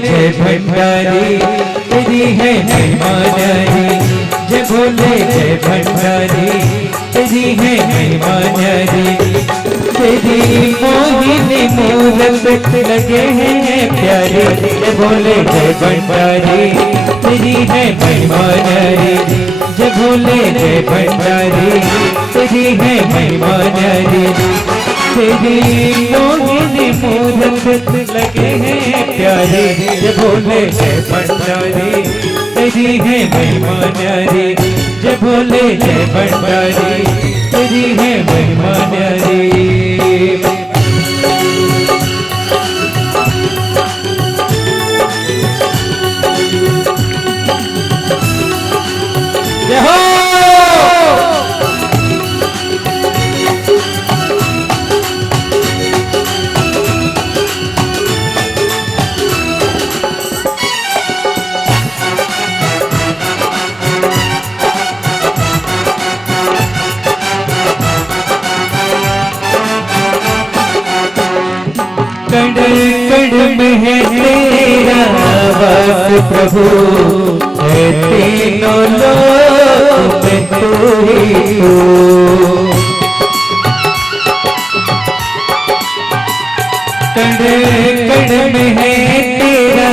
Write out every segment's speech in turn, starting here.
जय भंडारी तेरी है महिमा न्यारी, जय भोले जय भंडारी तेरी है महिमा न्यारी। तेरी मोहिनी मूरत लगे हैं प्यारे, जय भोले जय भंडारी तेरी है महिमा न्यारी, जय भोले जय भंडारी तेरी है महिमा न्यारी। तेरी मोहिनी मूरत लगे हैं प्यारे, जय भोले जय भंडारी तेरी है महिमा न्यारी, जय भोले जय भंडारी तेरी है महिमा न्यारी। जय हो कण कण में है तेरा वास प्रभु, है तीनों लोक में तू ही तू। कण कण में है तेरा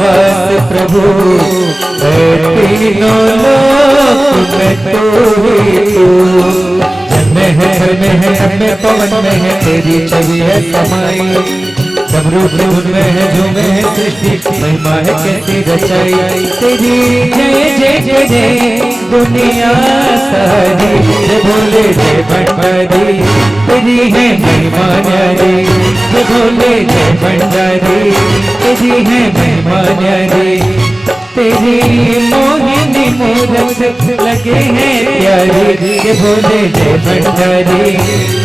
वास प्रभु, है तीनों लोक में तू ही तू। में पवन में है तेरी छवि है समाई, सब रूप में है झूमे है सृष्टि, महिमा है कैसी रचाई। तेरी जय जय जय जय दुनिया सारी, जय भोले जय भंडारी तेरी है महिमा न्यारी, जय भोले जय भंडारी तेरी है महिमा न्यारी। तेरी मोहिनी मूरत लगे हैं प्यारी, जय भोले जय भंडारी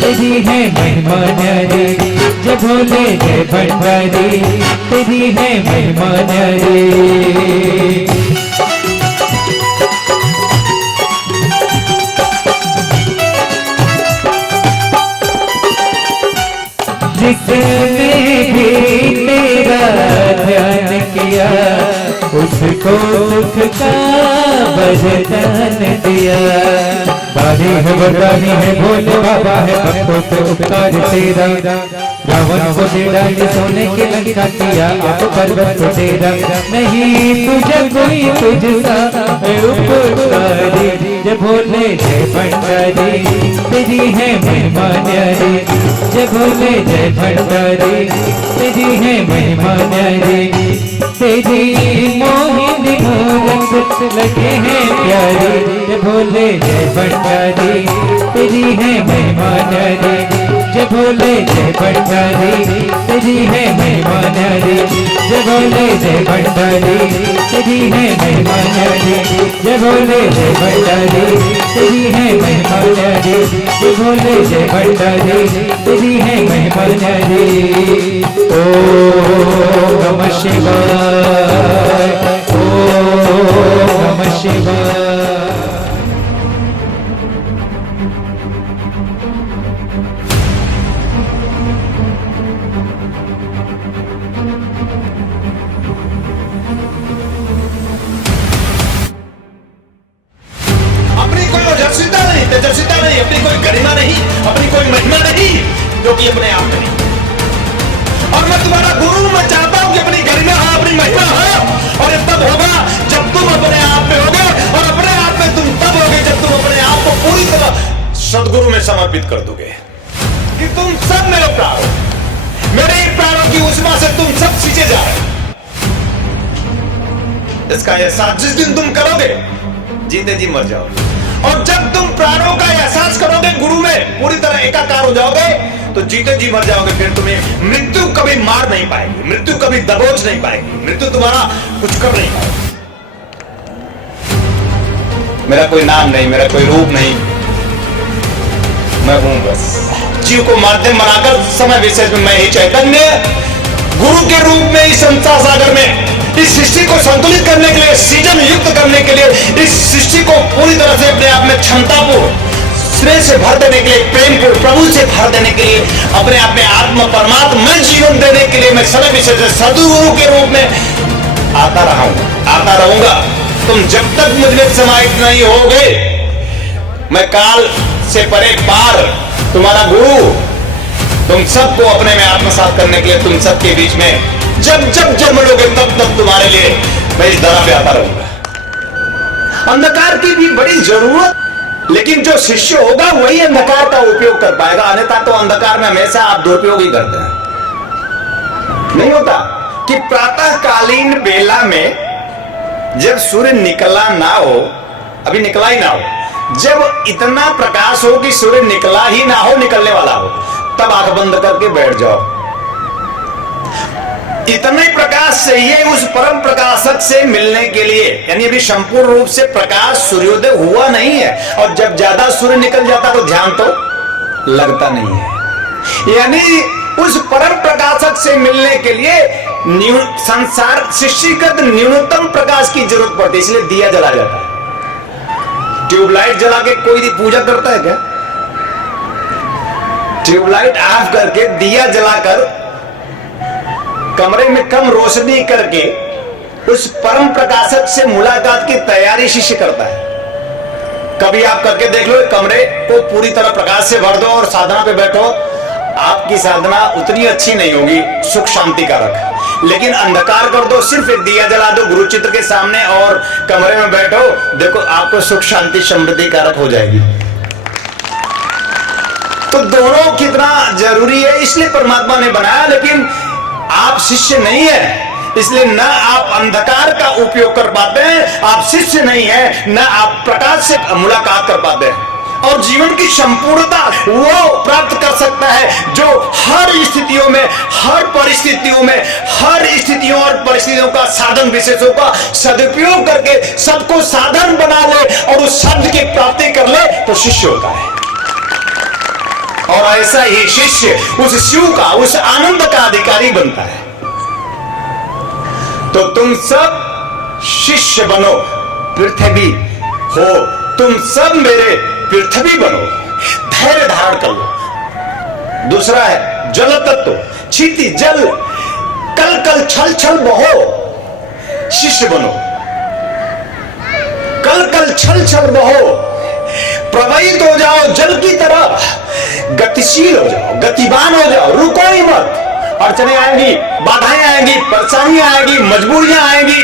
तेरी है महिमा न्यारी, जय भोले जय भंडारी तेरी है महिमा न्यारी। जिसने भी तेरा ध्यान किया, उसको सुख का वरदान दिया। बारी है वरदानी है भोले बाबा है भक्तों पे उपकार तेरा, रावण को तेरा ये सोने की लंका किया, आप पर्वत को तेरा नहीं तुझे कोई तुझसा है उपकारी। जय भोले जय भंडारी तेरी है महिमा न्यारी, जय भोले जय भंडारी तेरी है महिमा न्यारी। तेरी मोहिनी मूरत लगे हैं प्यारी, जय भोले जय भंडारी तेरी है महिमा न्यारी, जय भोले जय भंडारी तेरी है महिमा न्यारी, जय भोले जय भंडारी तेरी है महिमा न्यारी, जय भोले जय भंडारी तेरी है महिमा न्यारी, जय भोले जय भंडारी तेरी है महिमा न्यारी। ओम नमः शिवाय, ओम नमः शिवाय। तेजस्विता नहीं, अपनी कोई गरिमा नहीं, अपनी कोई महिमा नहीं, जो कि अपने आप नहीं। और मैं तुम्हारा गुरु, मैं चाहता हूं कि अपनी गरिमा हो, अपनी महिमा हो, और ये तब होगा जब तुम अपने आप में होगे, और अपने आप में तुम तब होगे जब तुम अपने आप को पूरी तरह सदगुरु में समर्पित कर दोगे कि तुम सब मेरे प्राण हो, मेरे ही प्राणों की उष्मा से तुम सब सींचे जा रहे। इसका एहसास जिस दिन तुम करोगे, जीते जी मर जाओगे। और जब तुम प्राणों का एहसास करोगे, गुरु में पूरी तरह एकाकार हो जाओगे, तो जीते जी मर जाओगे। फिर तुम्हें मृत्यु कभी मार नहीं पाएगी, मृत्यु कभी दबोच नहीं पाएगी, मृत्यु तुम्हारा कुछ कर नहीं पाएगी। मेरा कोई नाम नहीं, मेरा कोई रूप नहीं, मैं हूं बस। जीव को माध्यम बनाकर समय विशेष में मैं ही चैतन्य गुरु के रूप में इस संसार सागर में इस सृष्टि को संतुलित करने के लिए, सीजन युक्त करने के लिए, इस सृष्टि को पूरी तरह से अपने आप में क्षमतापूर्ण स्नेह से भर देने के लिए, प्रेम को प्रभु से भर देने के लिए, अपने आप में आत्मा परमात्मा जीवन देने के लिए मैं समय विशेष से सदगुरु के रूप में आता रहा हूं, आता रहूंगा। तुम जब तक मुझ में समाहित नहीं होगे, मैं काल से परे पार तुम्हारा गुरु, तुम सबको अपने में आत्मसात करने के लिए तुम सबके बीच में जब जब जन्म लोगे तब तब तुम्हारे लिए मैं इस दरा पे आता रहूंगा। अंधकार की भी बड़ी जरूरत, लेकिन जो शिष्य होगा वही अंधकार का उपयोग कर पाएगा, अन्यथा तो अंधकार में हमेशा आप दुरुपयोग ही करते हैं। नहीं होता कि प्रातःकालीन बेला में जब सूर्य निकला ना हो, अभी निकला ही ना हो, जब इतना प्रकाश हो कि सूर्य निकला ही ना हो, निकलने वाला हो, तब आंख बंद करके बैठ जाओ। इतने प्रकाश चाहिए उस परम प्रकाशक से मिलने के लिए, यानी अभी संपूर्ण रूप से प्रकाश सूर्योदय हुआ नहीं है, और जब ज्यादा सूर्य निकल जाता तो ध्यान तो लगता नहीं है। यानी उस परम प्रकाशक से मिलने के लिए संसार शिष्यकृत न्यूनतम प्रकाश की जरूरत पड़ती है, इसलिए दिया जला जाता है। ट्यूबलाइट जला के कोई पूजा करता है क्या? ट्यूबलाइट ऑफ करके दिया जलाकर कमरे में कम रोशनी करके उस परम प्रकाशक से मुलाकात की तैयारी शिष्य करता है। कभी आप करके देख लो, कमरे को पूरी तरह प्रकाश से भर दो और साधना पे बैठो, आपकी साधना उतनी अच्छी नहीं होगी, सुख शांति कारक। लेकिन अंधकार कर दो, सिर्फ एक दिया जला दो गुरु चित्र के सामने और कमरे में बैठो, देखो आपको सुख शांति समृद्धि कारक हो जाएगी। तो दोनों कितना जरूरी है, इसलिए परमात्मा ने बनाया। लेकिन आप शिष्य नहीं है, इसलिए न आप अंधकार का उपयोग कर पाते हैं, आप शिष्य नहीं है, न आप प्रकाश से मुलाकात कर पाते हैं। और जीवन की संपूर्णता वो प्राप्त कर सकता है जो हर स्थितियों में, हर परिस्थितियों में, हर स्थितियों और परिस्थितियों का साधन विशेषों का सदुपयोग करके सबको साधन बना ले और उस शब्द की प्राप्ति कर ले, तो शिष्य होता है। और ऐसा ही शिष्य उस शिव का, उस आनंद का अधिकारी बनता है। तो तुम सब शिष्य बनो, पृथ्वी हो, तुम सब मेरे पृथ्वी बनो, धैर्य धारण कर लो। दूसरा है जल तत्व, क्षिति जल, कल कल छल छल बहो, शिष्य बनो। कल कल छल छल बहो, प्रवाहित हो जाओ जल की तरह, गतिशील हो जाओ, गतिवान हो जाओ, रुको ही मत। अड़चने आएंगी, बाधाएं आएंगी, परेशानियां आएंगी, मजबूरियां आएंगी,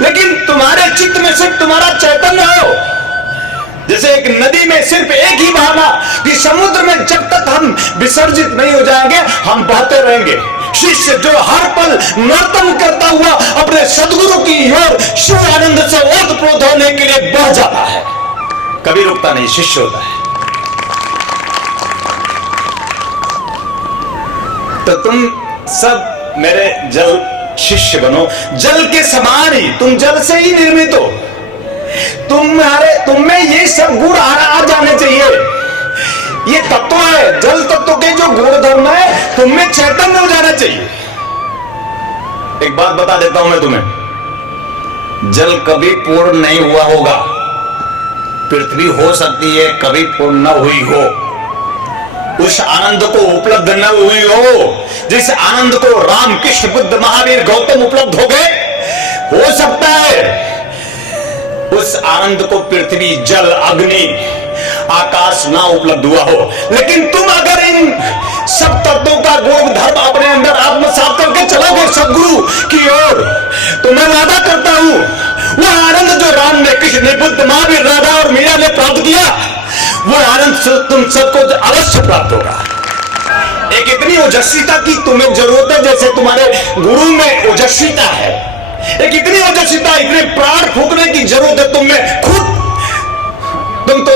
लेकिन तुम्हारे चित्त में सिर्फ तुम्हारा चैतन्य हो। जैसे एक नदी में सिर्फ एक ही बहाना कि समुद्र में जब तक हम विसर्जित नहीं हो जाएंगे हम बहते रहेंगे। शिष्य जो हर पल नर्तन करता हुआ अपने सदगुरु की ओर शिव आनंद से ओतप्रोत होने के लिए बह जाता है, कभी रुकता नहीं, शिष्य होता है। तो तुम सब मेरे जल शिष्य बनो, जल के समान ही, तुम जल से ही निर्मित हो। तुम में ये सब गुण आ जाने चाहिए। ये तत्व है, जल तत्व के जो गुण धर्म है, तुम में चैतन्य हो जाना चाहिए। एक बात बता देता हूं मैं तुम्हें, जल कभी पूर्ण नहीं हुआ होगा, पृथ्वी हो सकती है कभी पूर्ण न हुई हो, उस आनंद को उपलब्ध न हुई हो जिस आनंद को राम कृष्ण बुद्ध महावीर गौतम उपलब्ध हो गए। हो सकता है उस आनंद को पृथ्वी जल अग्नि आकाश ना उपलब्ध हुआ हो, लेकिन तुम अगर इन सब तत्वों का गुण धर्म अपने अंदर आत्मसात करके चलोगे सदगुरु की ओर, तो मैं वादा करता हूं वह आनंद जो राम ने, कृष्ण ने, बुद्ध महावीर, राधा और मीरा ने प्राप्त किया, वो आनंद तुम सबको अवश्य प्राप्त होगा। एक इतनी ओजस्विता की तुम्हें जरूरत है जैसे तुम्हारे गुरु में ओजस्विता है। एक इतनी ओजस्विता, इतने प्राण फूकने की जरूरत है तुम में खुद। तुम तो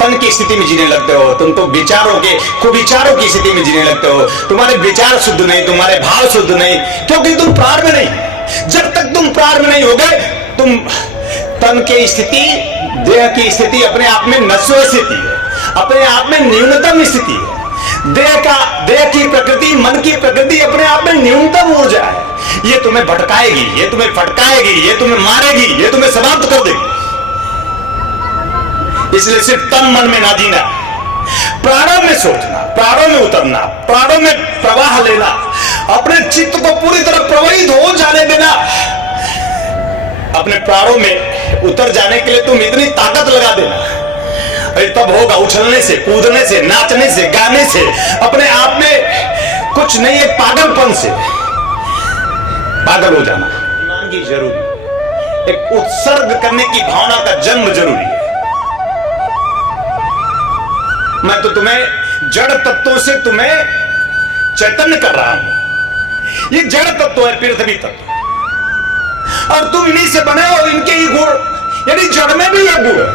तन की स्थिति में जीने लगते हो, तुम तो विचारों के कुविचारों की स्थिति में जीने लगते हो। तुम्हारे विचार शुद्ध नहीं, तुम्हारे भाव शुद्ध नहीं, क्योंकि तुम प्राण में नहीं। जब तक तुम प्राण में नहीं होगे, तुम तन की स्थिति, देह की स्थिति अपने आप में नश्वर स्थिति है, अपने आप में न्यूनतम स्थिति है। देह की प्रकृति, मन की प्रकृति अपने आप में न्यूनतम ऊर्जा है। ये तुम्हें भटकाएगी, ये तुम्हें फटकाएगी, ये तुम्हें मारेगी, ये तुम्हें समाप्त कर देगी। इसलिए सिर्फ तन मन में ना जीना, प्राणों में सोचना, प्राणों में उतरना, प्राणों में प्रवाह लेना, अपने चित्त को पूरी तरह प्रवाहित हो जाने देना। अपने प्राणों में उतर जाने के लिए तुम इतनी ताकत लगा देना, अरे तब होगा। उछलने से, कूदने से, नाचने से, गाने से, अपने आप में कुछ नहीं, एक पागलपन से पागल हो जाना। ईमान की जरूरी, एक उत्सर्ग करने की भावना का जन्म जरूरी है। मैं तो तुम्हें जड़ तत्वों से तुम्हें चैतन्य कर रहा हूं। ये जड़ तत्व है, पृथ्वी तत्व, और तुम इन्हीं से बने हो, इनके ही गुण, यानी जड़ में भी यह गुण है।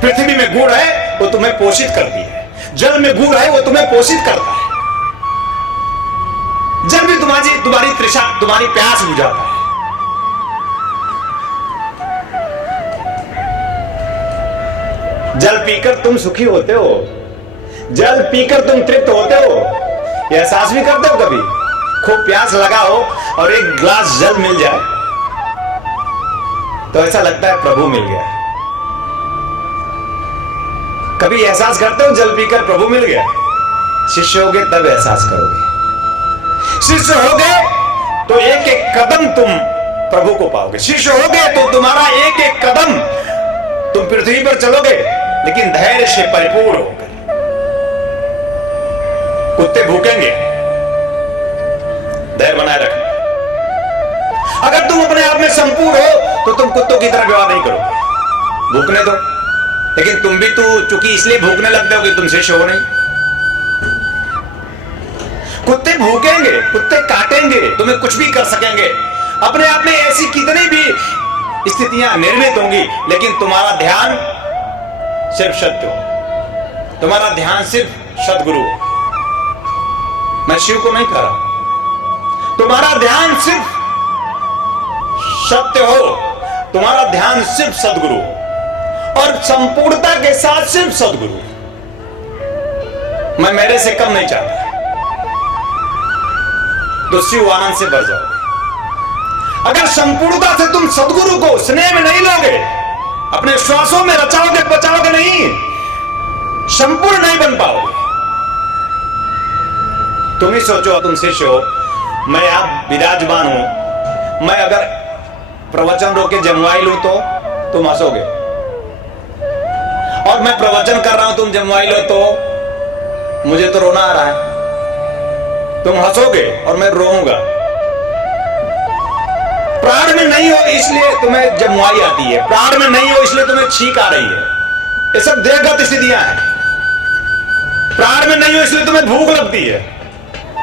पृथ्वी में गुण है, वो तुम्हें पोषित करती है। जल में गुण है, वो तुम्हें पोषित करता है। जल भी तुम्हारी तृषा, तुम्हारी प्यास बुझाता है। जल पीकर तुम सुखी होते हो, जल पीकर तुम तृप्त होते हो। यह एहसास भी करते हो कभी? खूब प्यास लगा हो और एक ग्लास जल मिल जाए तो ऐसा लगता है प्रभु मिल गया। कभी एहसास करते हो जल पीकर प्रभु मिल गया? शिष्य होगे तब एहसास करोगे। शिष्य होगे तो एक एक कदम तुम प्रभु को पाओगे। शिष्य होगे तो तुम्हारा एक एक कदम तुम पृथ्वी पर चलोगे, लेकिन धैर्य से परिपूर्ण होकर। कुत्ते भूखेंगे, धैर्य बनाए रखना। अगर तुम अपने आप में संपूर्ण हो तो तुम कुत्तों की तरह व्यवहार नहीं करोगे, भूखने दो। लेकिन तुम भी तो चूंकि इसलिए भूखने लगते हो कि तुम शिष्य हो नहीं। कुत्ते भूखेंगे, कुत्ते काटेंगे, तुम्हें कुछ भी कर सकेंगे। अपने आप में ऐसी कितनी भी स्थितियां निर्मित होंगी, लेकिन तुम्हारा ध्यान सिर्फ सत्य हो, तुम्हारा ध्यान सिर्फ सदगुरु हो। मैं शिव को नहीं कह रहा, तुम्हारा ध्यान सिर्फ सत्य हो, तुम्हारा ध्यान सिर्फ सदगुरु हो, और संपूर्णता के साथ सिर्फ सदगुरु। मैं मेरे से कम नहीं चाहता, तो शिव आनंद से भर जाओ। अगर संपूर्णता से तुम सदगुरु को स्नेह में नहीं लोगे, अपने श्वासों में रचाओगे बचाओगे नहीं, संपूर्ण नहीं बन पाओगे। तुम ही सोचो, तुम शिष्य हो, मैं आप विराजमान हूं, मैं अगर प्रवचन रोके जमवाई लूं तो तुम हंसोगे, और मैं प्रवचन कर रहा हूं तुम जमवाई लो तो मुझे तो रोना आ रहा है। तुम हंसोगे और मैं रोऊंगा। प्राण में नहीं हो इसलिए तुम्हें जमवाई आती है, प्राण में नहीं हो इसलिए तुम्हें छींक आ रही है। ये सब देहगत स्थितियां हैं। प्राण में नहीं हो इसलिए तुम्हें भूख लगती है।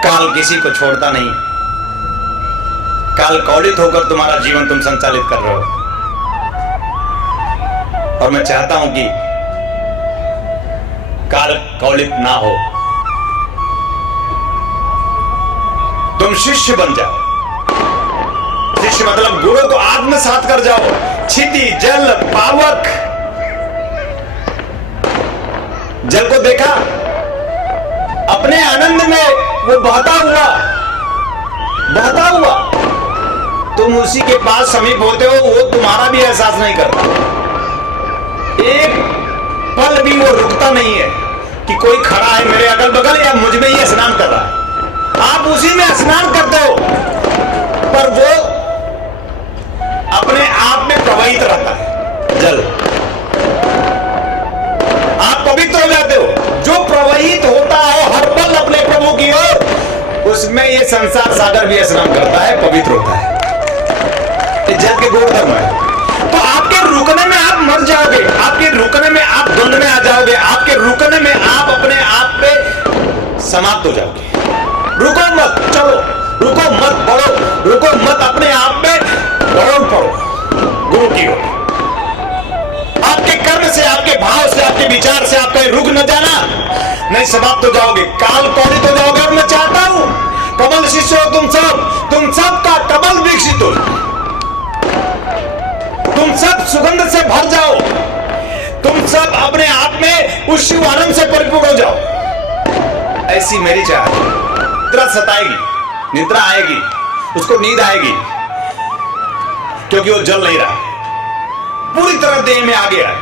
काल किसी को छोड़ता नहीं, काल कौलित होकर तुम्हारा जीवन तुम संचालित कर रहे हो। और मैं चाहता हूं कि काल कौलित ना हो, तुम शिष्य बन जाओ। शिष्य मतलब गुरु को आत्मसात कर जाओ। क्षिति जल पावक, जल को देखा अपने आनंद में वो बहता हुआ, तुम उसी के पास समीप होते हो, वो तुम्हारा भी एहसास नहीं करता। एक पल भी वो रुकता नहीं है कि कोई खड़ा है मेरे अगल बगल या मुझ में ही स्नान कर रहा है। आप उसी में स्नान करते हो, पर वो अपने आप में प्रवाहित रहता है। जल, आप पवित्र हो जाते हो। जो प्रवाहित होता है हर पल अपने प्रभु की ओर, उसमें ये संसार सागर भी स्नान करता है, पवित्र होता है। ये जल के गुण धर्म है। तो आपके रुकने में आप मर जाओगे, आपके रुकने में आप द्वंद में आ जाओगे, आपके रुकने में आप अपने आप पे समाप्त हो जाओगे। रुको मत, चलो, रुको मत, बढ़ो, रुको मत, अपने आप में दौड़ पड़ो गुरु की ओर। आपके कर्म से, आपके भाव से, आपके विचार से आप कहीं रुक न जाना, नहीं समाप्त हो जाओगे, काल कौलित हो जाओगे। और मैं चाहता हूं कमल शिष्य हो तुम सब का कमल विकसित हो, तुम सब सुगंध से भर जाओ, तुम सब अपने आप में उस शिव आनंद से परिपूर्ण हो जाओ। ऐसी मेरी चाह है। निद्रा सताएगी, निद्रा आएगी, उसको नींद आएगी, क्योंकि वो जल नहीं रहा। पूरी तरह देह में आ गया है।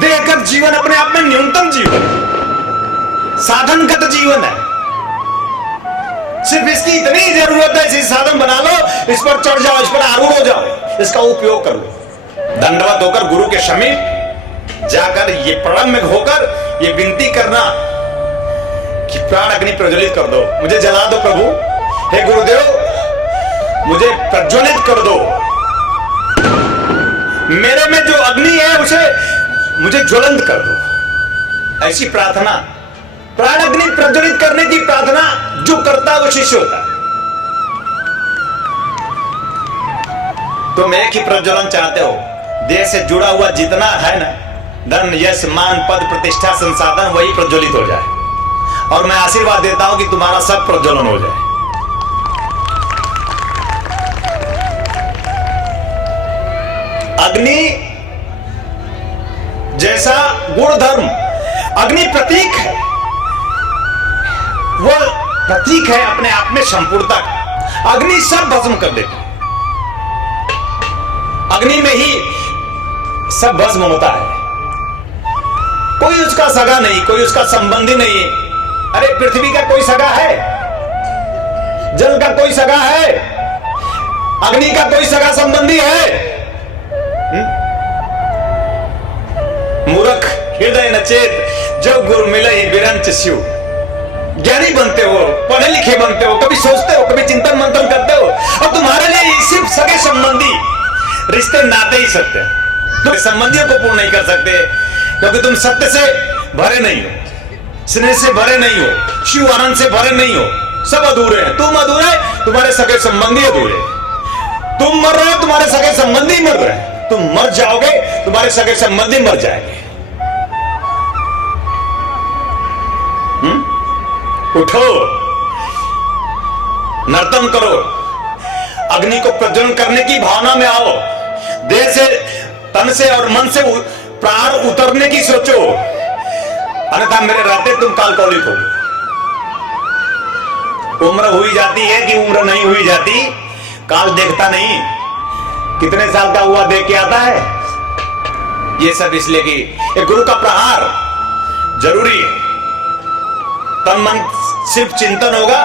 देहगत जीवन अपने आप में न्यूनतम जीवन है, साधनगत जीवन है। सिर्फ इसकी इतनी जरूरत है, इसी साधन बना लो, इस पर चढ़ जाओ, इस पर आरूढ़ हो जाओ, इसका उपयोग कर लो। दंडवत होकर गुरु के समीप जाकर ये प्रणम्य होकर ये विनती करना कि प्राण अग्नि प्रज्वलित कर दो, मुझे जला दो प्रभु, हे गुरुदेव मुझे प्रज्वलित कर दो, मेरे में जो अग्नि है उसे मुझे ज्वलंत कर दो। ऐसी प्रार्थना, प्राण अग्नि प्रज्वलित करने की प्रार्थना जो करता है वो शिष्य होता है। तुम एक ही प्रज्वलन चाहते हो, देह से जुड़ा हुआ जितना है ना, धन यश मान पद प्रतिष्ठा संसाधन, वही प्रज्वलित हो जाए। और मैं आशीर्वाद देता हूं कि तुम्हारा सब प्रज्वलन हो जाए। अग्नि जैसा गुण धर्म, अग्नि प्रतीक है, वह प्रतीक है अपने आप में संपूर्णता का। अग्नि सब भस्म कर देती, अग्नि में ही सब भस्म होता है। कोई उसका सगा नहीं, कोई उसका संबंधी नहीं है। अरे पृथ्वी का कोई सगा है? जल का कोई सगा है? अग्नि का कोई सगा संबंधी है? मूर्ख हृदय नचेत जो गुरु मिले बिरंच शिव। ज्ञानी बनते हो, पढ़े लिखे बनते हो, कभी सोचते हो, कभी चिंतन मंथन करते हो, और तुम्हारे लिए सिर्फ सगे संबंधी रिश्ते नाते ही सत्य हैं। तुम संबंधियों को पूर्ण नहीं कर सकते क्योंकि तुम सत्य से भरे नहीं हो, स्नेह से भरे नहीं हो, शिव आनंद से भरे नहीं हो। सब अधूरे हैं। तुम अधूरे, तुम्हारे सगे संबंधी अधूरे। तुम मर रहे हो, तुम्हारे सगे संबंधी मर रहे हैं। तुम मर जाओगे, तुम्हारे सगे संबंधी मर जाएंगे। उठो, नर्तन करो, अग्नि को प्रज्वलन करने की भावना में आओ। देह से, तन से और मन से प्राण उतरने की सोचो, अन्यथा मेरे रहते तुम कालकौलिक हो। उम्र हुई जाती है कि उम्र नहीं हुई जाती, काल देखता नहीं। कितने साल का हुआ देख के आता है। ये सब इसलिए कि एक गुरु का प्रहार जरूरी है। तन मन सिर्फ चिंतन होगा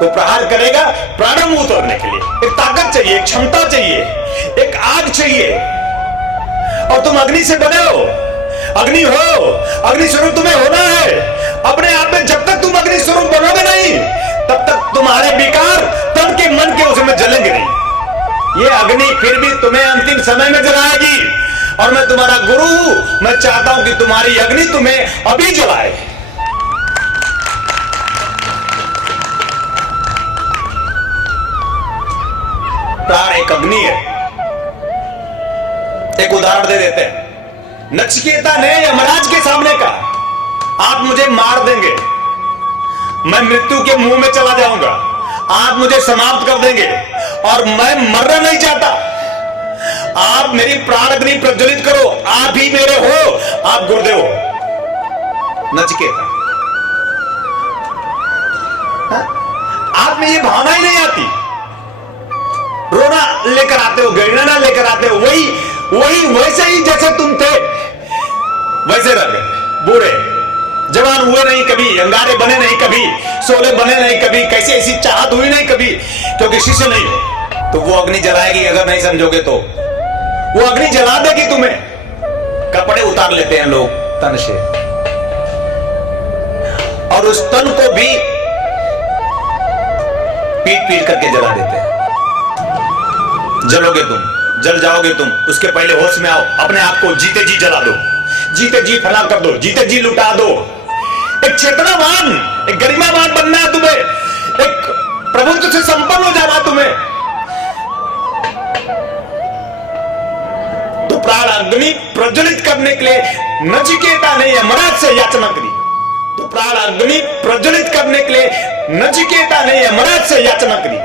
तो प्रहार करेगा प्राणम उतरने के लिए। एक ताकत चाहिए, एक क्षमता चाहिए, एक आग चाहिए। और तुम अग्नि से बने हो, अग्नि हो, अग्नि स्वरूप तुम्हें होना है अपने आप में। जब तक तुम अग्नि स्वरूप बनोगे नहीं, तब तक तुम्हारे विकार तन के मन के उसमें जलेंगे नहीं। ये अग्नि फिर भी तुम्हें अंतिम समय में जलाएगी। और मैं तुम्हारा गुरु हूं, मैं चाहता हूं कि तुम्हारी अग्नि तुम्हें अभी जलाए। प्राण एक अग्नि है। एक उदाहरण दे देते हैं। नचिकेता ने यमराज के सामने कहा, आप मुझे मार देंगे, मैं मृत्यु के मुंह में चला जाऊंगा, आप मुझे समाप्त कर देंगे, और मैं मरना नहीं चाहता। आप मेरी प्राण अग्नि प्रज्वलित करो, आप ही मेरे हो, आप गुरुदेव हो। नचिकेता, आप में ये भावना ही नहीं आती। रोना लेकर आते हो, गणना लेकर आते हो, वही वैसे ही जैसे तुम थे वैसे रह गए। बूढ़े जवान हुए नहीं कभी, अंगारे बने नहीं कभी, सोले बने नहीं कभी, कैसे ऐसी चाहत हुई नहीं कभी, क्योंकि शिष्य नहीं हो। तो वो अग्नि जलाएगी अगर नहीं समझोगे तो। वो अग्नि जला देगी तुम्हें। कपड़े उतार लेते हैं लोग तन से, और उस तन को भी पीट पीट करके जला देते हैं। जलोगे तुम, जल जाओगे तुम। उसके पहले होश में आओ, अपने आप को जीते जी जला दो, जीते जी फना कर दो, जीते जी लुटा दो। एक चेतनावान, एक गरिमावान बनना है तुम्हें, एक प्रभुत्व से संपन्न हो जाना तुम्हें। तो प्राण अग्नि प्रज्वलित करने के लिए नचिकेता ने यमराज से याचना करी। तो प्राण अग्नि प्रज्वलित करने के लिए नचिकेता ने यमराज से याचना करी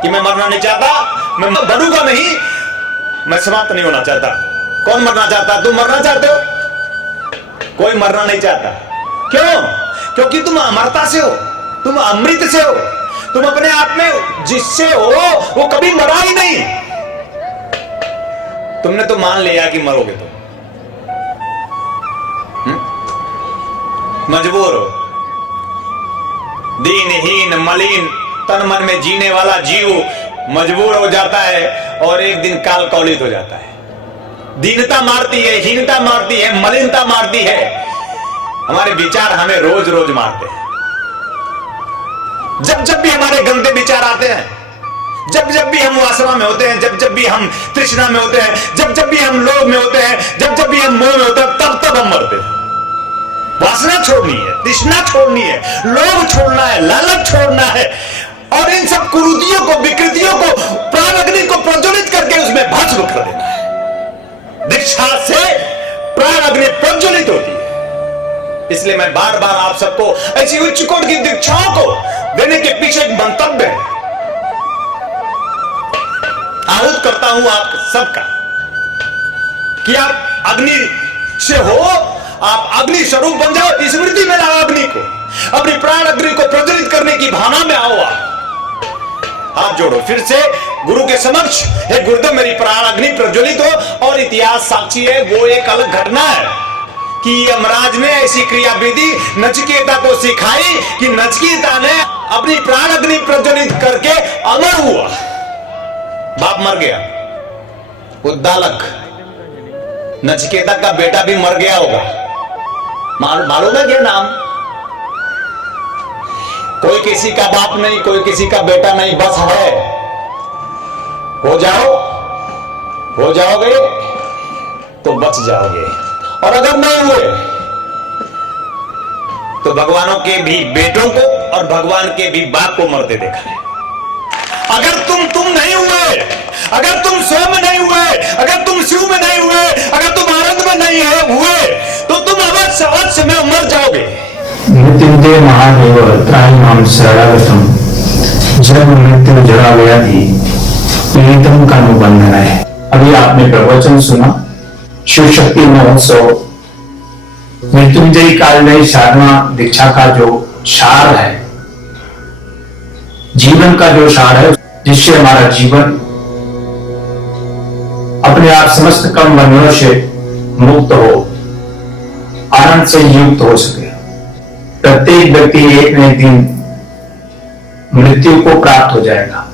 कि मैं मरना नहीं चाहता, मैं बनूंगा नहीं, मैं समाप्त नहीं होना चाहता। कौन मरना चाहता? तुम मरना चाहते हो? कोई मरना नहीं चाहता। क्यों? क्योंकि तुम अमरता से हो, तुम अमृत से हो, तुम अपने आप में जिससे हो वो कभी मरा ही नहीं। तुमने तो मान लिया कि मरोगे तुम, मजबूर हो। दीनहीन मलिन तन मन में जीने वाला जीव मजबूर हो जाता है और एक दिन काल कौलित हो जाता है। दीनता मारती है, हीनता मारती है, मलिनता मारती है। हमारे विचार हमें रोज रोज मारते हैं। जब जब भी हमारे गंदे विचार आते हैं, जब जब भी हम वासना में होते हैं, जब जब भी हम तृष्णा में होते हैं, जब जब भी हम लोभ में होते हैं, जब जब भी हम मोह में होते हैं, तब तब हम मरते हैं। वासना छोड़नी है, तृष्णा छोड़नी है, लोभ छोड़ना है, लालच छोड़ना है और इन सब कुरीतियों को, विकृतियों को, प्राण अग्नि को प्रज्वलित करके उसमें भस्म कर देना है। दीक्षा से प्राण अग्नि प्रज्वलित होती है। इसलिए मैं बार बार आप सबको ऐसी उच्च कोटि की दीक्षाओं को देने के पीछे एक मंतव्य आहूत करता हूं आप सबका कि आप अग्नि से हो, आप अग्नि स्वरूप बन जाओ। स्मृति में लाओ अग्नि को, अपनी प्राण अग्नि को प्रज्वलित करने की भावना में आओ। आप हाथ जोड़ो फिर से गुरु के समक्ष, हे गुरुदेव मेरी प्राण अग्नि प्रज्वलित हो। और इतिहास साक्षी है, वो एक अलग घटना है कि यमराज ने ऐसी क्रिया विधि नचिकेता को सिखाई कि नचिकेता ने अपनी प्राण अग्नि प्रज्वलित करके अमर हुआ। बाप मर गया, उद्दालक नचिकेता का बेटा भी मर गया होगा। मालूम है क्या नाम? कोई किसी का बाप नहीं, कोई किसी का बेटा नहीं, बस है। हो जाओगे तो बच जाओगे, और अगर नहीं हुए तो भगवानों के भी बेटों को और भगवान के भी बाप को मरते देखा है। अगर तुम नहीं हुए, अगर तुम स्व में नहीं हुए, अगर तुम शिव में नहीं हुए, अगर तुम आनंद में नहीं हुए, तो तुम अवश्य में मर जाओगे। मृत्युंजय महादेव त्राहिमाम शरणागतम, जन्म मृत्यु जरा व्याधि पीड़ितम का अनुबंधन है। अभी आपने प्रवचन सुना शिव शक्ति महोत्सव मृत्युंजय कालमयी साधना दीक्षा का जो सार है, जीवन का जो सार है, जिससे हमारा जीवन अपने आप समस्त कर्म बंधनों से मुक्त हो, आनंद से युक्त हो सके। प्रत्येक व्यक्ति एक न एक दिन मृत्यु को प्राप्त हो जाएगा।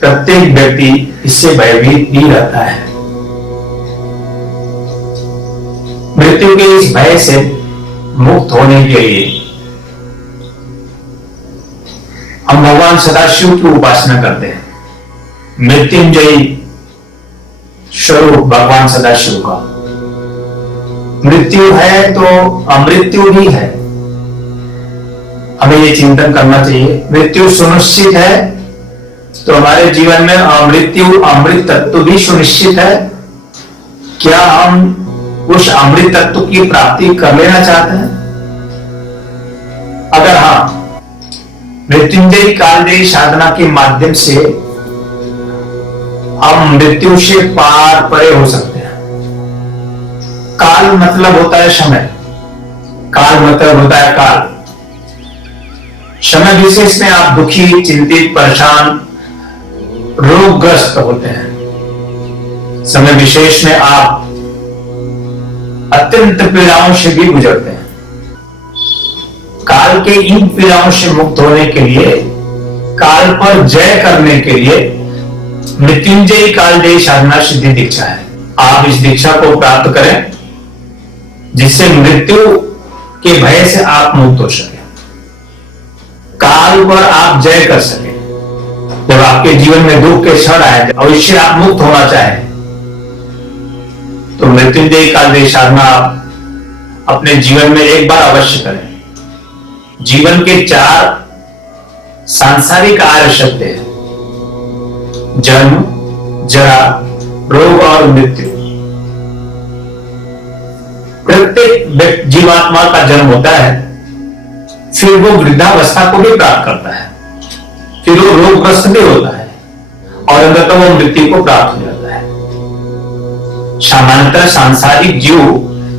प्रत्येक व्यक्ति इससे भयभीत भी रहता है। मृत्यु के इस भय से मुक्त होने के लिए हम भगवान सदाशिव की उपासना करते हैं। मृत्युंजयी स्वरूप भगवान सदाशिव का। मृत्यु है तो अमृत्यु भी है, हमें ये चिंतन करना चाहिए। मृत्यु सुनिश्चित है तो हमारे जीवन में अमृत्यु अमृत तत्व भी सुनिश्चित है। क्या हम उस अमृत तत्व की प्राप्ति कर लेना चाहते हैं? अगर हाँ, मृत्युंजय कालजयी साधना के माध्यम से हम मृत्यु से पार परे हो सकते हैं। काल मतलब होता है समय, काल मतलब होता है काल। समय विशेष में आप दुखी, चिंतित, परेशान, रोगग्रस्त होते हैं। समय विशेष में आप अत्यंत पीड़ाओं से भी गुजरते हैं। काल के इन पीड़ाओं से मुक्त होने के लिए, काल पर जय करने के लिए मृत्युंजय कालजयी साधना सिद्धि दीक्षा है। आप इस दीक्षा को प्राप्त करें जिससे मृत्यु के भय से आप मुक्त हो सके, काल पर आप जय कर सके। जब आपके जीवन में दुख के क्षण आए और इससे आप मुक्त होना चाहें तो मृत्युंजय कालजयी साधना आप अपने जीवन में एक बार अवश्य करें। जीवन के 4 सांसारिक आर्य सत्य है: जन्म, जरा, रोग और मृत्यु। प्रत्येक जीवात्मा का जन्म होता है, फिर वो वृद्धावस्था को भी प्राप्त करता है, फिर वो रोगग्रस्त भी होता है और अंततः वो मृत्यु को प्राप्त हो जाता है। सामान्यतः सांसारिक जीव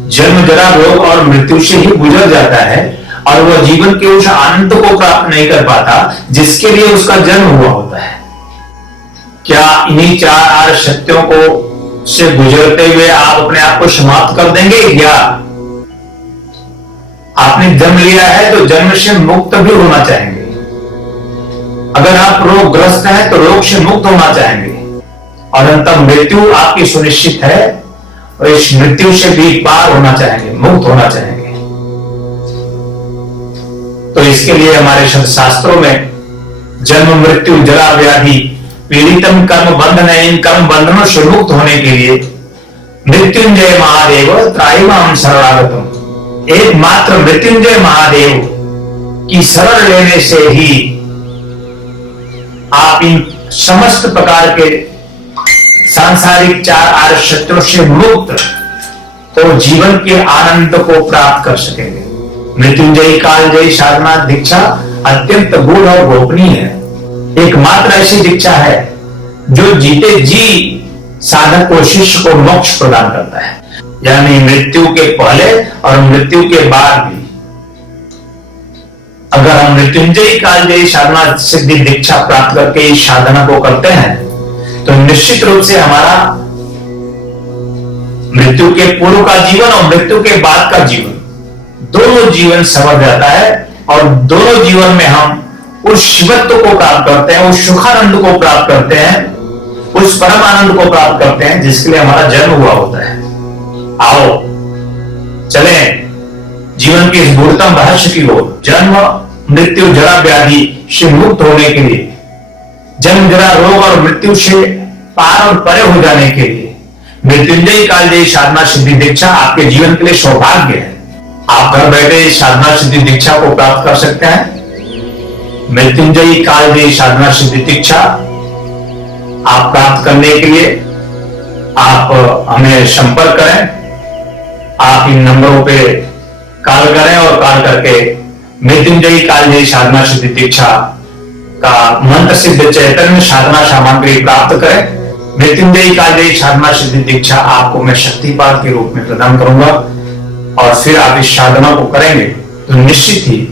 जन्म, जरा, रोग और मृत्यु से ही गुजर जाता है और वह जीवन के उस आनंद को प्राप्त नहीं कर पाता जिसके लिए उसका जन्म हुआ होता है। क्या इन्हीं 4 आर्य सत्यों को से गुजरते हुए आप अपने आप को समाप्त कर देंगे या आपने जन्म लिया है तो जन्म से मुक्त भी होना चाहेंगे? अगर आप रोगग्रस्त हैं तो रोग से मुक्त होना चाहेंगे और अंततः मृत्यु आपकी सुनिश्चित है और इस मृत्यु से भी पार होना चाहेंगे, मुक्त होना चाहेंगे। तो इसके लिए हमारे शास्त्रों में जन्म मृत्यु जरा व्याधि पीड़ितम कर्म बंधन, इन कर्म बंधनों से मुक्त होने के लिए मृत्युंजय महादेव त्राहिमाम शरणागतम, एकमात्र मृत्युंजय महादेव की शरण लेने से ही आप इन समस्त प्रकार के सांसारिक चार आर्य शत्रुओं से मुक्त और जीवन के आनंद को प्राप्त कर सकेंगे। मृत्युंजयी कालजयी साधना दीक्षा अत्यंत गूढ़ और गोपनीय है। एकमात्र ऐसी दीक्षा है जो जीते जी साधक को शिष्य को मोक्ष प्रदान करता है, यानी मृत्यु के पहले और मृत्यु के बाद भी। अगर हम मृत्युंजयी कालजयी साधना सिद्धि दीक्षा प्राप्त करके इस साधना को करते हैं तो निश्चित रूप से हमारा मृत्यु के पूर्व का जीवन और मृत्यु के बाद का जीवन दोनों जीवन संवर जाता है और दोनों जीवन में हम उस शिवत्व को प्राप्त करते हैं, उस सुखानंद को प्राप्त करते हैं, उस परम आनंद को प्राप्त करते हैं जिसके लिए हमारा जन्म हुआ होता है। आओ चले जीवन के इस गूढ़तम रहस्य की ओर, जन्म मृत्यु जरा व्याधि से मुक्त होने के लिए, जन्म जरा रोग और मृत्यु से पार और परे हो जाने के लिए मृत्युंजयी कालजयी साधना सिद्धि दीक्षा आपके जीवन के लिए सौभाग्य है। आप घर बैठे इस साधना सिद्धि दीक्षा को प्राप्त कर सकते हैं। मृत्युंजयी कालजयी साधना सिद्धि दीक्षा आप प्राप्त करने के लिए आप हमें संपर्क करें। आप इन नंबरों पे कॉल करें और कॉल करके मृत्युंजयी कालजयी साधना सिद्धि दीक्षा का मंत्र सिद्ध चैतन्य साधना सामग्री प्राप्त करें। मृत्युंजयी कालजयी साधना सिद्धि दीक्षा आपको मैं शक्तिपात के रूप में प्रदान करूंगा और फिर आप इस साधना को करेंगे तो निश्चित ही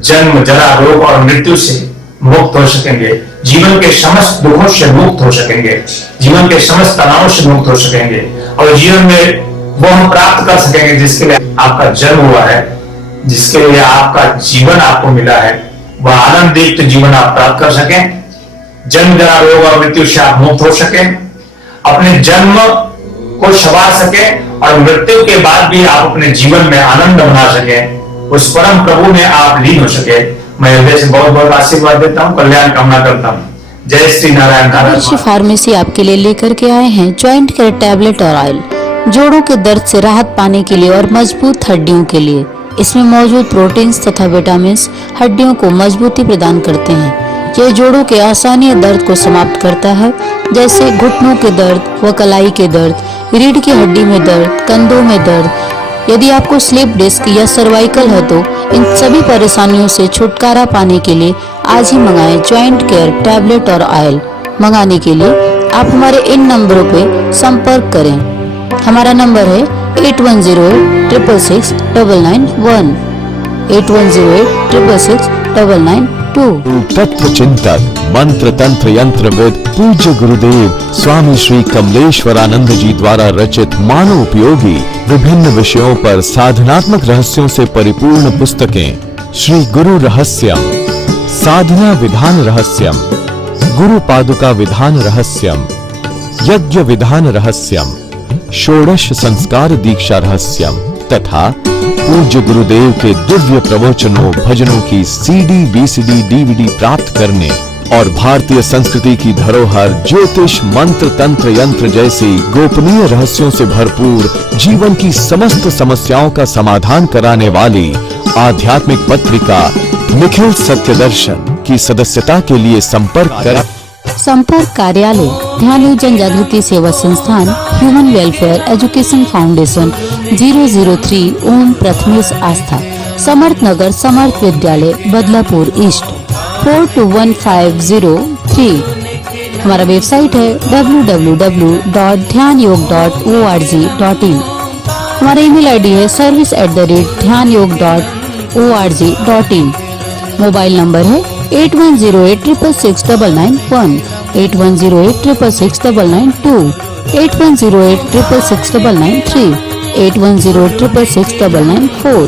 जन्म जरा रोग और मृत्यु से मुक्त हो सकेंगे, जीवन के समस्त दुखों से मुक्त हो सकेंगे, जीवन के समस्त तनावों से मुक्त हो सकेंगे और जीवन में वो हम प्राप्त कर सकेंगे जिसके लिए आपका जन्म हुआ है, जिसके लिए आपका जीवन आपको मिला है, वह आनंदयुक्त जीवन आप प्राप्त कर सकें। जन्म जरा रोग और मृत्यु से आप मुक्त हो सकें, अपने जन्म को संवार सकें और मृत्यु के बाद भी आप अपने जीवन में आनंद बना सकें, उस परम प्रभु में आप लीन हो सके। मैं हृदय से बहुत बहुत आशीर्वाद देता हूँ, कल्याण कामना करता हूँ। जय श्री नारायण। अवश्य फार्मेसी आपके लिए लेकर के आए हैं जॉइंट केयर टैबलेट और ऑयल, जोड़ों के दर्द से राहत पाने के लिए और मजबूत हड्डियों के लिए। इसमें मौजूद प्रोटीन्स तथा विटामिन हड्डियों को मजबूती प्रदान करते हैं। यह जोड़ों के असहनीय दर्द को समाप्त करता है, जैसे घुटनों के दर्द व कलाई के दर्द, रीढ़ की हड्डी में दर्द, कंधों में दर्द। यदि आपको स्लिप डिस्क या सर्वाइकल है तो इन सभी परेशानियों से छुटकारा पाने के लिए आज ही मंगाएं जॉइंट केयर टैबलेट और ऑयल। मंगाने के लिए आप हमारे इन नंबरों पे संपर्क करें। हमारा नंबर है 8108666991, 8108666992। तत्व चिंतक मंत्र तंत्र यंत्रविद पूज्य गुरुदेव स्वामी श्री कमलेश्वरानंद जी द्वारा रचित मानव उपयोगी विभिन्न विषयों पर साधनात्मक रहस्यों से परिपूर्ण पुस्तकें श्री गुरु रहस्यम, साधना विधान रहस्यम, गुरु पादुका विधान रहस्यम, यज्ञ विधान रहस्यम, षोडश संस्कार दीक्षा रहस्यम तथा पूज्य गुरुदेव के दिव्य प्रवचनों भजनों की सीडी बीसीडी डीवीडी प्राप्त करने और भारतीय संस्कृति की धरोहर ज्योतिष मंत्र तंत्र यंत्र जैसी गोपनीय रहस्यों से भरपूर जीवन की समस्त समस्याओं का समाधान कराने वाली आध्यात्मिक पत्रिका निखिल सत्य दर्शन की सदस्यता के लिए संपर्क करें। संपर्क कार्यालय ध्यान योग जन जागृति सेवा संस्थान ह्यूमन वेलफेयर एजुकेशन फाउंडेशन 003 ओम प्रथमेश आस्था, समर्थ नगर, समर्थ विद्यालय, बदलापुर ईस्ट 421503। हमारा वेबसाइट है www.dhyanयोग.org.in। हमारा ईमेल आईडी है service@dhyanयोग.org.in। मोबाइल नंबर है 8108666991, 8108666992। 8108666993, 8108666994।